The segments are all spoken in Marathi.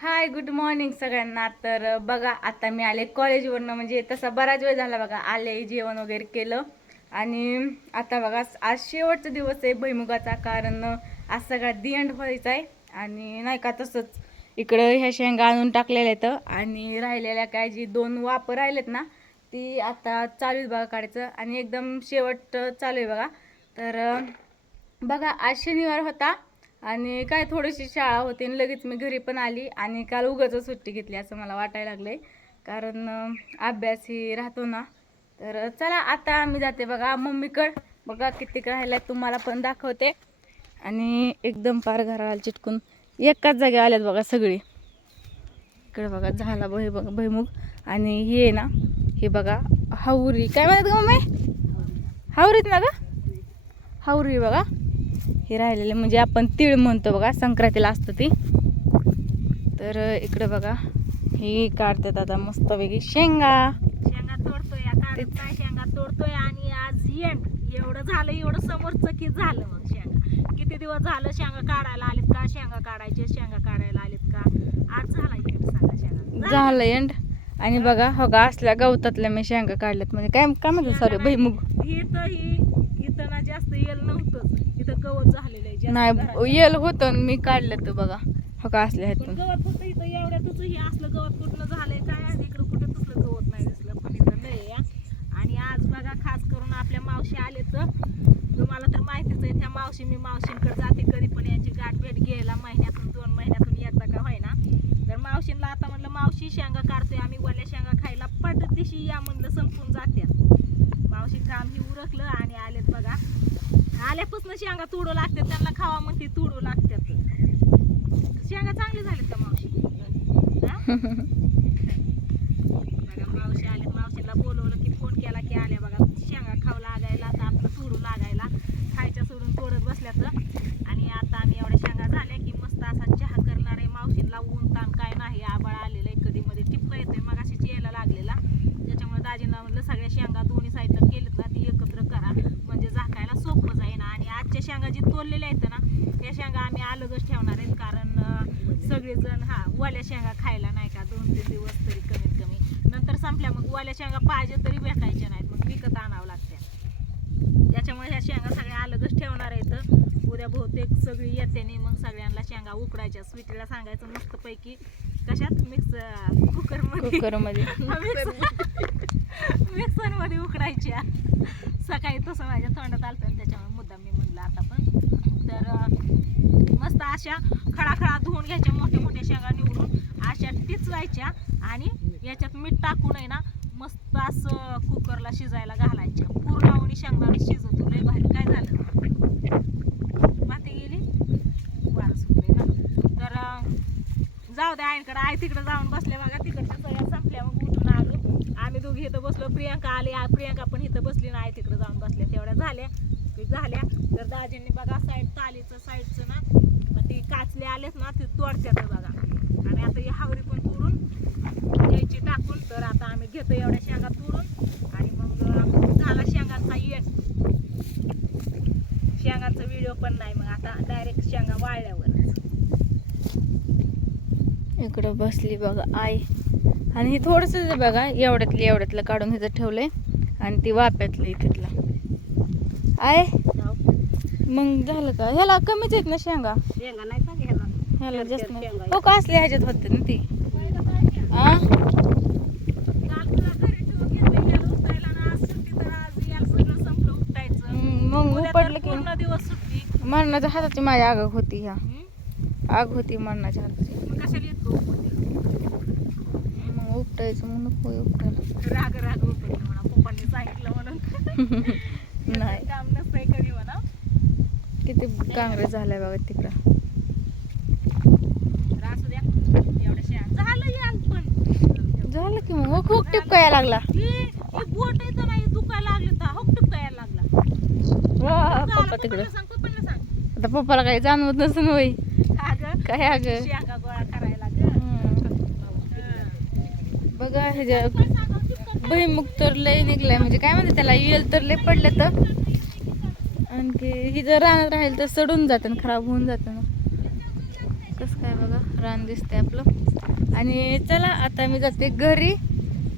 हाय गुड मॉर्निंग सगळ्यांना. तर बघा आता मी आले कॉलेजवरनं. म्हणजे तसा बराच वेळ झाला बघा आले जेवण वगैरे केलं. आणि आता बघा आज शेवटचा दिवस आहे भैमुगाचा कारण आज सगळा दी एंड व्हायचा आहे. आणि नाही का तसंच इकडं ह्या शेंगा आणून टाकलेल्या आहेत. आणि राहिलेल्या काय जी दोन वापर राहिलेत ना ती आता चालू आहे बघा काढायचं. आणि एकदम शेवट चालू आहे बघा. तर बघा आज शनिवार होता आणि काय थोडीशी शाळा होती आणि लगेच मी घरी पण आली आणि काल उगाच सुट्टी घेतली असं मला वाटायला लागलं आहे कारण अभ्यास ही राहतो ना. तर चला आता मी जाते बघा मम्मीकड. बघा किती राहिलाय तुम्हाला पण दाखवते. आणि एकदम पार घराला चिटकून एकाच जागी आल्यात बघा सगळी. इकडे बघा झाला हे बघा भैमुग आणि हे ना हे बघा हावरी काय म्हणतात ग मम्मी? हावरीत ना ग? हावरी बघा. हे राहिलेले म्हणजे आपण तीळ म्हणतो बघा संक्रांतीला असतं ती. तर इकडं बघा ही काढतात आता मस्तपैकी शेंगा. शेंगा तोडतोय आता. काय शेंगा तोडतोय आणि आज एंड एवढं झालं एवढं समोरचं की झालं मग शेंगा. किती दिवस झालं शेंगा काढायला आलेत का? शेंगा काढायचे शेंगा काढायला आलेत का? आज झाला एंड सांगा शेंगा. झालं. एंड आणि बघा हो का असल्या गवतातल्या मी शेंगा काढल्यात. म्हणजे काय काय म्हणतात सॉरी भैमुग ही तर ही येल नव्हतंच. इथं गवत झालेलं आहे नाही. येल होतं मी काढलं तर बघा हो का असल्या ह्यातून गवत फक्त इथं एवढ्यातच हे असलं गवत कुठलं झालंय काय आणि इकडं कुठं तसलं गवत नाही दिसलं. पण इथं लय. आणि आज बघा खास करून आपल्या मावशी आले तर तुम्हाला तर माहितीच आहे त्या मावशी मी मावशींकडे जाते कधी पण यांची गाठ भेट घ्यायला महिन्यातून दोन महिन्यातून एकदा का होईना. तर मावशींना आता म्हणलं मावशी शेंगा काढतोय आम्ही वल्या शेंगा खायला पद्धतीशी या म्हणलं संपून जात्यात मावशी काम ही उरकलं आणि आल्यापासून शेंगा तुडू लागतात त्यांना खावा म्हणते तुडू लागतात. शेंगा चांगले झालेत का मावशी? बघा मावशी आले मावशीला बोलवलं की फोन केला की आल्या बघा शेंगा खाऊ लागायला आता आपलं तुडू लागायला खायच्या सोडून तोडत बसल्याचं आणि आता आम्ही एवढ्या शेंगा झाल्या की मस्त असा चहा करणार आहे मावशीला ऊन ताण काय नाही आबाळ आलेलं आहे कधी मध्ये टिपका येतोय मग अशी यायला लागलेला त्याच्यामुळे दाजींना म्हणलं सगळ्या शेंगा दोन्ही साईडला केलेत ना ती एकत्र करा म्हणजे झाकायला सोपं जाईल आणि आजच्या तोडलेल्या आहेत ना त्या शेंगा आम्ही अलगच ठेवणार आहेत कारण सगळेजण हा वाल्या शेंगा खायला नाही का दोन तीन दिवस तरी कमीत कमी. नंतर संपल्या मग वाल्या शेंगा पाहिजे तरी भेटायच्या नाहीत मग विकत आणावं लागत्या. त्याच्यामुळे ह्या शेंगा सगळ्या अलगच ठेवणार आहेत. उद्या बहुतेक सगळी येत्याने मग सगळ्यांना शेंगा उकडायच्या. स्वीटीला सांगायचं मस्तपैकी कशात? मिक्स कुकरमध्ये कुकरमध्ये मिक्सरमध्ये उकडायच्या सकाळी तसं माझ्या तोंडात आलं आणि त्याच्यामुळे मुद्दा मी म्हणलं आता पण. तर मस्त अशा खडा खडा धुवून घ्यायच्या मोठ्या मोठ्या शेंगा निवडून. अशा टिचवायच्या आणि याच्यात मीठ टाकून आहे ना मस्त असं कुकरला शिजायला घालायच्या. पूर्ण आवणी शेंगा शिजवतो. लय भारी. काय झालं? माती गेली? वारं सुटले ना. तर जाऊ द्या आईकडे. आई तिकडे जाऊन बसले बघा. तिकडच्या सगळ्या संपल्या मग आम्ही दोघी इथं बसलो प्रियांका आली प्रियांका पण इथं बसली नाही तिकडे जाऊन बसल्या. तेवढ्या झाल्या. झाल्या. तर दाजींनी बघा साईड तालीचं साईडचं ना मग ती काचले आलेच ना ते तोडतात बघा. आणि आता ही हावरी पण तोडून घ्यायची टाकून तर आता आम्ही घेतो एवढ्या शेंगा तोडून. आणि मग झाला शेंगांचा येत शेंगांचा व्हिडिओ पण नाही मग आता डायरेक्ट शेंगा वाळल्यावर इकडं बसली बघा आई. आणि हे थोडंसं बघा एवढ्यातलं एवढ्यातलं काढून इथं ठेवलंय. आणि ती वाप्यातलं इथलं आय मग झालं का? ह्याला कमीच आहेत ना शेंगा? ह्याला जास्त नाही. हो का असल्या ह्याच्यात होते ना ती? मग उपडलं की. मरणाच्या हाताची माझी आग होती ह्या? आग होती मरणाच्या हाताची मग कशाला येतो उपटते? मग उपटायचं म्हणून होय उपटायला राग राग म्हणा, पप्पांनी सांगितलं म्हणून. नाही काम नसतंय कधी म्हणा. किती काँग्रेस झालाय बघा तिकडं असू द्या. शेंगा. झालं याल पण. झालं की मग खूप टिपका यायला लागला ही- ही बोट येतं ना, ही दुखायला लागली तर हुक टिपकायला लागला. पप्पा तिकडं सांग, पप्पांना सांग. आता पप्पाला काही जाणवत नसून होई काय अगं शेंगा गोळा करायला गं. हम्म. हं. बघा ह्याच्या भईमुख तर लय निघलाय. म्हणजे काय म्हणते त्याला येल तर लय पडले तर. आणखी ही जर रानात राहील तर सडून जातं ना खराब होऊन जातं ना कसं काय बघा रान दिसते आपलं. आणि चला आता मी जाते घरी.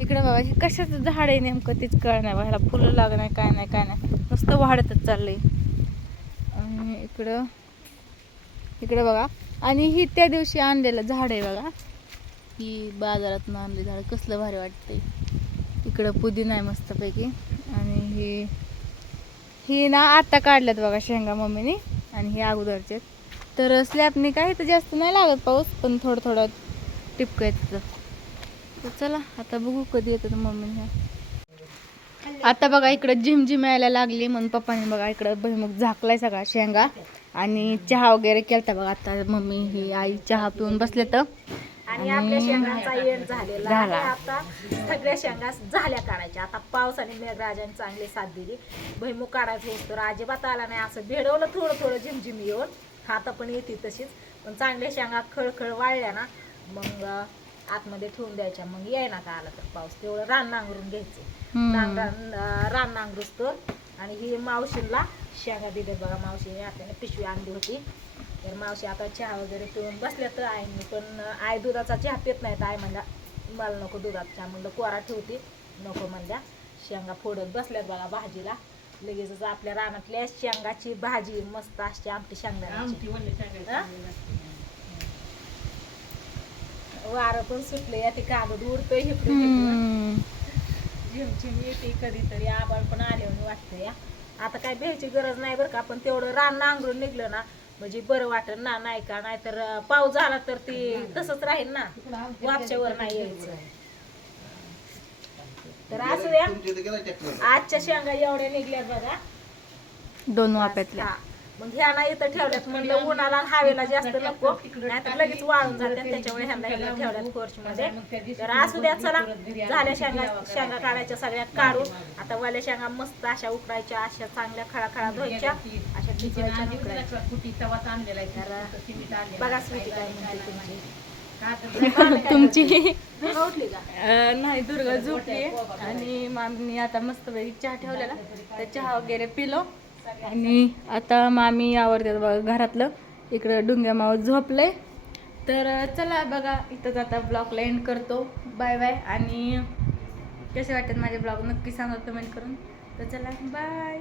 इकडं बघा हे कशाचं झाड आहे नेमकं तीच कळ नाही ह्याला फुलं लागणार काय नाही काय नाही. नुसतं वाढतच चाललंय. आणि इकडं इकडं बघा. आणि ही त्या दिवशी आणलेलं झाड आहे बघा. ही बाजारातून आणली झाड. कसलं भारी वाटतंय. इकडं पुदिना आहे मस्तपैकी. आणि हे ही ना आता काढल्यात बघा शेंगा मम्मीने. आणि हे अगोदरचे तर स्लॅबने काही तर जास्त नाही लागत पाऊस पण थोडं थोडं टिपकं येतं तर चला आता बघू कधी येतं मम्मीने आता बघा इकडं जिम जिम यायला लागली म्हणून पप्पाने बघा इकडं भुईमुग झाकलाय सगळा शेंगा. आणि चहा वगैरे केलता बघा आता मम्मी ही आई चहा पिऊन बसले तर आणि आपल्या शेंगांचा येण झालेला झाला. आहे आता सगळ्या शेंगा झाल्या काढायच्या आता पाऊस आणि मेघराजाने चांगली साथ दिली. भैमुख काढायचं होतं तर अजिबात आला नाही. असं भेडवलं थोडं थोडं झिमझिम येऊन. आता पण येते तशीच. पण चांगल्या शेंगा खळखळ वाळल्या ना मग आतमध्ये ठेवून द्यायच्या. मग येईना का आला तर पाऊस. तेवढं रान नांगरून घ्यायचं. रान रान रान नांगरुसतो आणि ही मावशीला शेंगा दिले बघा. मावशीने आता पिशवी आणली होती. तर मावशी आता चहा वगैरे पिऊन बसल्या तर आईंनी पण आई दुधाचा चहा पित नाहीत आई म्हणल्या मला नको दुधाचा चहा. म्हणलं कोरा ठेवते. नको म्हणल्या. शेंगा फोडत बसल्यात बघा भाजीला. लगेचच आपल्या रानातल्या शेंगाची भाजी मस्त असते आमटी हा? वारं पण सुटले या ते कागद तिकडे. हम्म. झिमझिम येते कधीतरी आबाळ पण आले वाटतं या. आता काय भ्यायची गरज नाही बरं का पण तेवढं रान नांगरून निघलं ना म्हणजे बरं वाटत ना नाही का? नाहीतर पाऊस झाला तर ते तसंच राहील ना. वापच्यावर नाही यायचं. तर असू द्या. आजच्या शेंगा एवढ्या निघल्यात बघा. दोन वाप्यातल्या. हा. मग ह्या ना इथं ठेवल्यात म्हणलं उन्हाला आणि हवेला जास्त नको. नाहीतर लगेच वाळून जातात त्याच्यामुळे ह्यांना इथं ठेवल्यात कोर्च मध्ये तर असू द्या चला. झाल्या शेंगा शेंगा काढायच्या सगळ्यात काढून. आता वाल्या शेंगा मस्त अशा उकडायच्या अशा चांगल्या खळा खळा धुवायच्या अशा उकडायच्या. तर बघा स्वीटी काय म्हणते तुमची. तुमची? नाही दुर्गा झोपली आणि मामीने आता मस्त चहा ठेवलेला. तर चहा वगैरे पिलो. आणि आता मामी आवडतात बघा घरातलं. इकडं डुंग्या माव झोपलंय. तर चला बघा इथंच आता ब्लॉगला एंड करतो. बाय बाय आणि कसे वाटतात माझे ब्लॉग? नक्की सांगा कमेंट करून. तर चला बाय